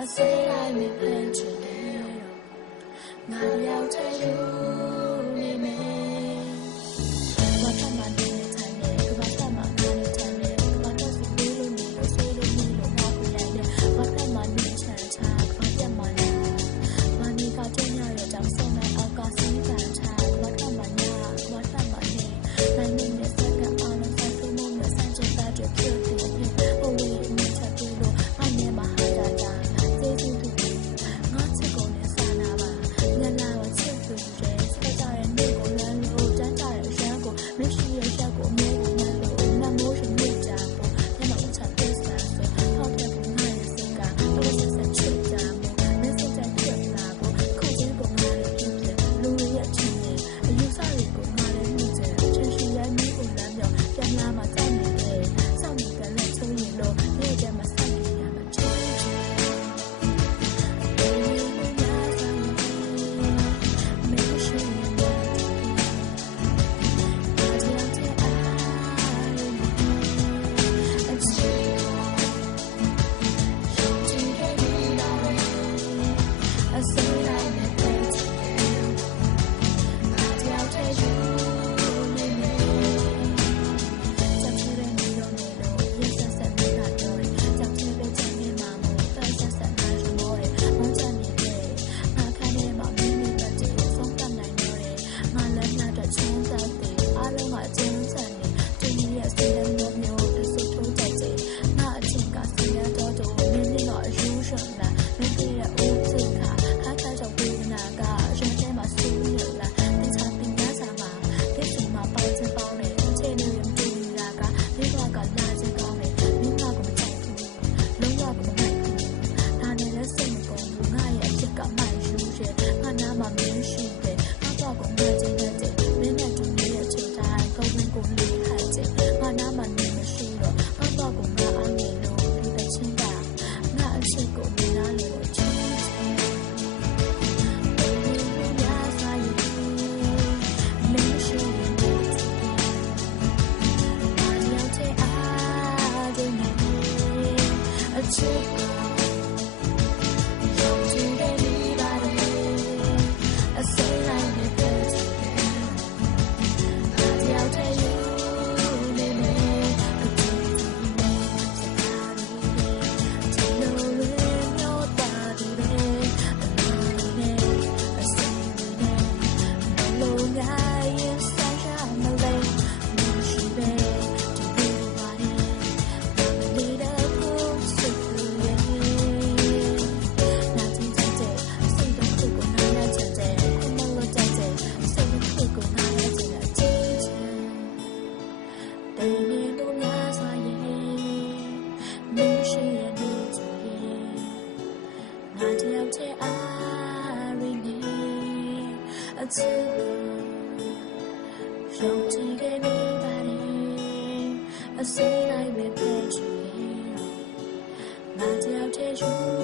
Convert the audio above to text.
I say I'm in pain today. Not out to you. မျှတချင်းသက်သည်အားလုံးကအကျဉ်းချမ်းနေသူရဲ့စိတ် naman. အချစ်ရုံးချိန်ခဲ့နေပါတယ်အစိမ်းလိုက်မဲ့ပြည့်ချင်ငါတယောက်တည်းယူ